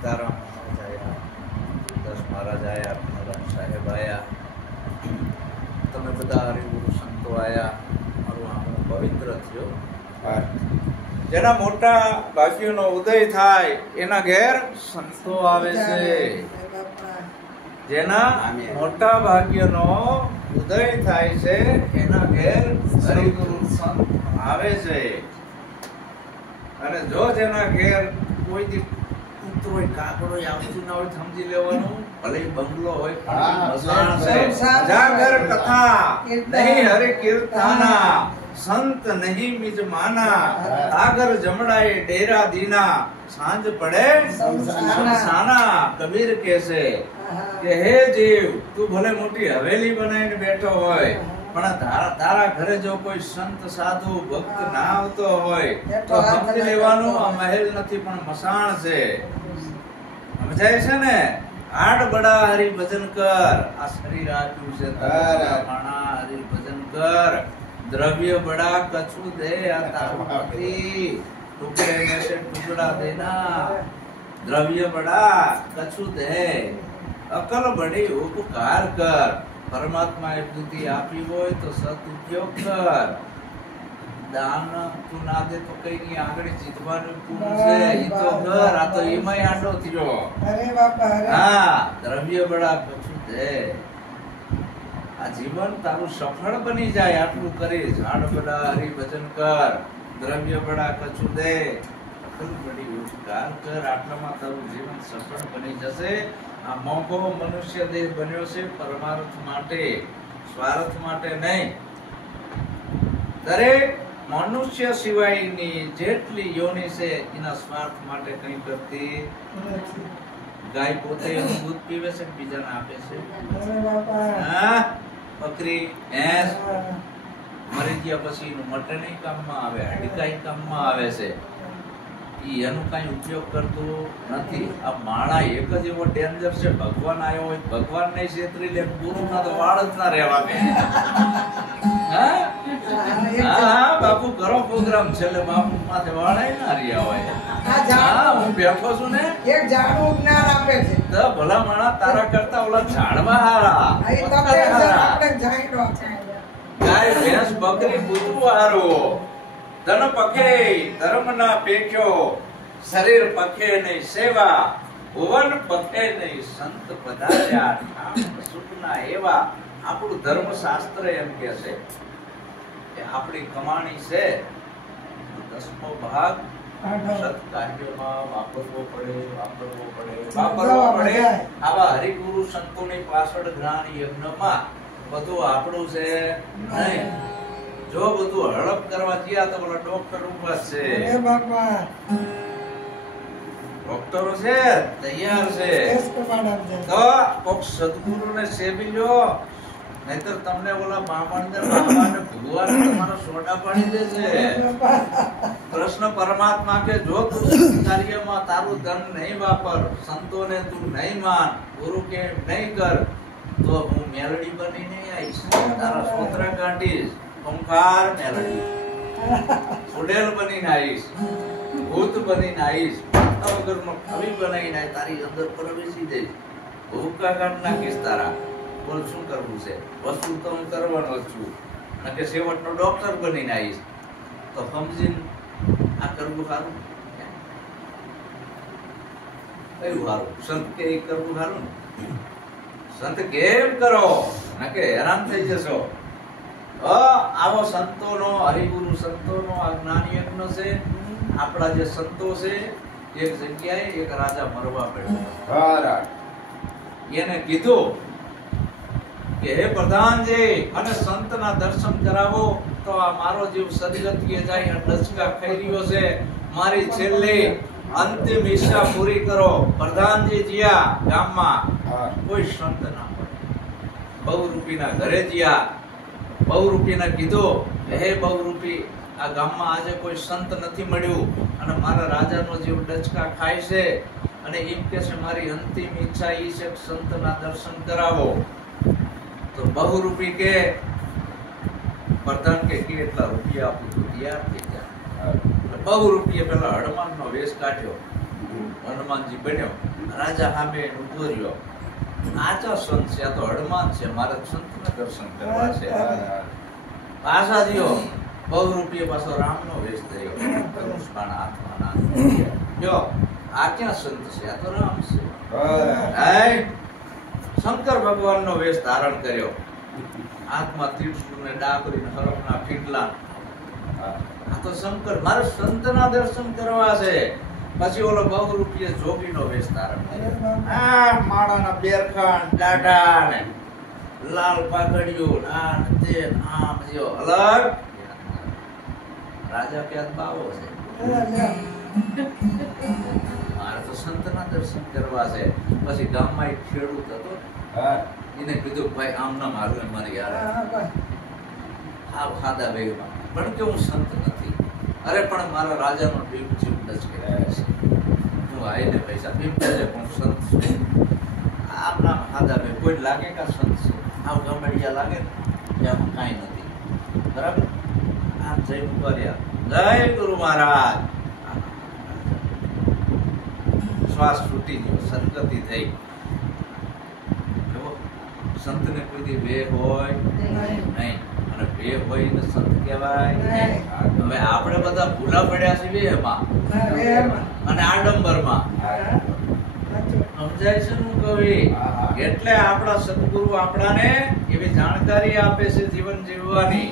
સીતારામ મહારાજ આયા, દસ મહારાજ આયા, મહારાજ સાહેબ આયા, તમે બધા હરિગુરુ સંતો આયા. મારું આંગણું પવિત્ર થયો. જેના મોટા ભાગ્યોનો ઉદય થાય એના ઘેર સંતો આવે છે. જેના મોટા ભાગ્યનો ઉદય થાય છે એના ઘેર હરિગુરુ સંત આવે છે. અને જો જેના ઘેર કોઈ દી કૂતરો હોય, કાગડો હોય, આવતું ના હોય, સમજી લેવાનું. ભલે બંગલો હોય જાગર કથા નહીં હરિ કીર્તાના, સંત નહીં મિજ માના, આગર જમડાએ ડેરા દીના, સાંજ પડે સમસાના. કબીર કહેશે કે હે જીવ, તું ભલે મોટી હવેલી બનાવીને બેઠો હોય, પણ તારા ઘરે જો કોઈ સંત સાધુ ભક્ત ના આવતો હોય તો સમજી લેવાનું આ મહેલ નથી પણ મસાણ છે. સમજાય છે ને? આડ બડા હરિ ભજન કર. આ શરીર આપ્યું છે તારા, હરિ ભજન કર. દ્રવ્ય બડા કછુ દે, આ તારું પતિ ટુકડે में से टुकड़ा देना. દ્રવ્ય બડા કછુ દે, અકલ બડી ઉપકાર કર. પરમાત્મા એ બુદ્ધિ આપી હોય તો સદુપયોગ કર. દાન તું ના દે તો કઈ ની આગળ જીતવાનું પૂરું છે, ઈ તો કર. આ તો એમાંય આડો થયો. અરે બાપા, હા, દ્રવ્ય બડા કછુ દે. આ જીવન તારું સફળ બની જાય આટલું કરી. ઝાડ બડા હરિ ભજન કર, દ્રવ્ય બડા કછુ દે, અકલ બડી ઉપકાર કર. આટલામાં તારું જીવન સફળ બની જશે. આ મોંઘો મનુષ્ય દેહ બન્યો છે પરમાર્થ માટે, સ્વાર્થ માટે નહીં. દરેક મનુષ્ય સિવાયની જેટલી યોનિ છે એના સ્વાર્થ માટે કઈ કરતી. ગાય પોતે એનું દૂધ પીવે છે, બીજાને આપે છે. બકરી, ભેંસ મરી ગયા પછી એનું મટન કામમાં આવે, હાડકા કામમાં આવે છે. એનું કઈ ઉપયોગ કરતો નથી. આ માણા એક જ એવો ડેન્જર છે. ભગવાન આવ્યો હોય, ભગવાન ને છેતરી લે, ગુરુ ના તો વાળ જ ના રહેવા દે. હા બાપુ કરો પ્રોગ્રામ, છેલ્લે બાપુ માથે વાળાય ના રહ્યા હોય. હા, હું બેઠો છું ને, એક ઝાડનું જ્ઞાન આપે છે. તો ભલા માણા તારા કરતા ઓલા ઝાડવા હારા, ગાય ભેંસ બકરી કૂતરું હારું. ધન પખે ધર્મ ના પેખ્યો, શરીર પખે નહીં સેવા, ભુવન પખે નહીં સંત પધાર્યા, ઠામ સુખના એવા. આપણું ધર્મ શાસ્ત્ર એમ કે છે કે આપણી કમાણી છે 10મો ભાગ સત્કાર્યમાં વાપરવો પડે. આવા હરિગુરુ સંતોની પાછળ જ્ઞાન યજ્ઞમાં બધું આપણું છે નહીં. જો બધું હડપ કરવા ગયા તો બોલા ડોક્ટર ઉભા છે, ડોક્ટરો છે તૈયાર છે. તો કોક સદગુરુ ને સેવી લો, નહીતર તમને ઓલા બામણ ને ભગવાન તમારો સોડા પાડી દે છે. કૃષ્ણ પરમાત્મા કે જો તું કાર્યમાં તારું ધન નહીં વાપર, સંતોને તું નહીં માન, ગુરુ કે નહીં કર, તો હું મેલડી બની નહીં આવીશ, તારા સ્તોત્ર કાઢીશ. ઓમકાર મેલડી સુડેલ બનીને આવીશ, ભૂત બનીને આવીશ, વગરનો કવિ બનાવીને તારી અંદર પ્રવેશી જઈશ, ભૂકા કાઢ નાખીશ તારા. બોલ શું કરવું છે? વસ્તુ તો હું કરવાનો જ છું. અને કે છેવટનો ડોક્ટર બનીને આવીશ, તો સમજીને આ કરવું સારું? કયું સારું? સંત કે કરવું સારું? સંત કેમ કરો, ના કે હેરાન થઈ જશો. આવો સંતોનો, હરિગુરુ સંતોનો આ જ્ઞાન યજ્ઞ છે. આપણા જે સંતો છે, એક જગ્યાએ એક રાજા મરવા પડ્યો. એને કીધું કે હે પ્રધાનજી, અને સંતના દર્શન કરાવો તો આ મારો જીવ સદગતિએ જાય. ડચકા ખાઈ રહ્યો છે, મારી છેલ્લી અંતિમ ઈચ્છા પૂરી કરો. પ્રધાનજી જીયા ગામમાં, કોઈ સંત ના મળે. બહુરૂપીના ઘરે જીયા, બહુરૂપીને કીધું કે હે બહુરૂપી, આ ગામમાં આજે કોઈ સંત નથી મળ્યું અને મારા રાજાનો જીવ ડચકા ખાય છે, અને એમ કે છે મારી અંતિમ ઈચ્છા ઈ છે સંતના દર્શન કરાવો. તો બહુરૂપી કે પ્રધાન કે એટલા રૂપિયા આપું તો તૈયાર થઈ ગયા. બહુરૂપીએ પેલા હનુમાનનો વેશ કાઢ્યો, હનુમાનજી બન્યો, રાજા સામે ઉભો રહ્યો. આચા સંત છે, આ તો હનુમાન છે, મારે સંતના દર્શન કરવા છે. પાછા દિયો બહુ રૂપિયા પાછો રામનો વેશ થયો, ધનુષબાણ હાથમાં નાખ્યો. જો આ ક્યાં સંત છે, આ તો રામ છે. શંકર ભગવાનનો વેશ ધારણ કર્યો, હાથમાં ત્રિશૂળ ને ડાકરી ને હરફના ફીટલા. આ તો શંકર, મારે સંતના દર્શન કરવા છે. પછી ઓલો બહુ રૂપિયા જોગીનો વેશ ધારણ કર્યો, આ માળાના બેરખાન દાઢા ને લાલ પાઘડિયું આ ને તે આમ જો અલગ. રાજા ક્યાં બાવો છે, મારે તો સંતના દર્શન કરવા છે. પછી ગામમાં એક ખેડૂત હતો, એને કીધું ભાઈ આમ ના મારું મારી યાર આ ખાધા વેગમાં પણ કે હું સંત નથી. અરે પણ મારા રાજાનો ભીમ જીવન જ કહેવાય છે, હું આઈને પૈસા ભીમ છે પણ સંત છું. આમ નામ ખાધા વેગ કોઈ લાગે કે સંત છે, આમ ગમડિયા લાગે ને એમાં કાંઈ નથી. બરાબર, આમ જય મુકાર્યા, જય ગુરુ મહારાજ. શ્વાસ છૂટી ગયો, સદગતિ થઈ. સંતને કોઈ દી વેગ હોય નહીં, અને વેગ હોય તો સંત કહેવાય. હવે આપણે બધા ભૂલા પડ્યા છીએ એમાં અને આડંબરમાં. સમજાય છે હું કવિ? એટલે આપણા સદગુરુ આપણાને એવી જાણકારી આપે છે જીવન જીવવાની.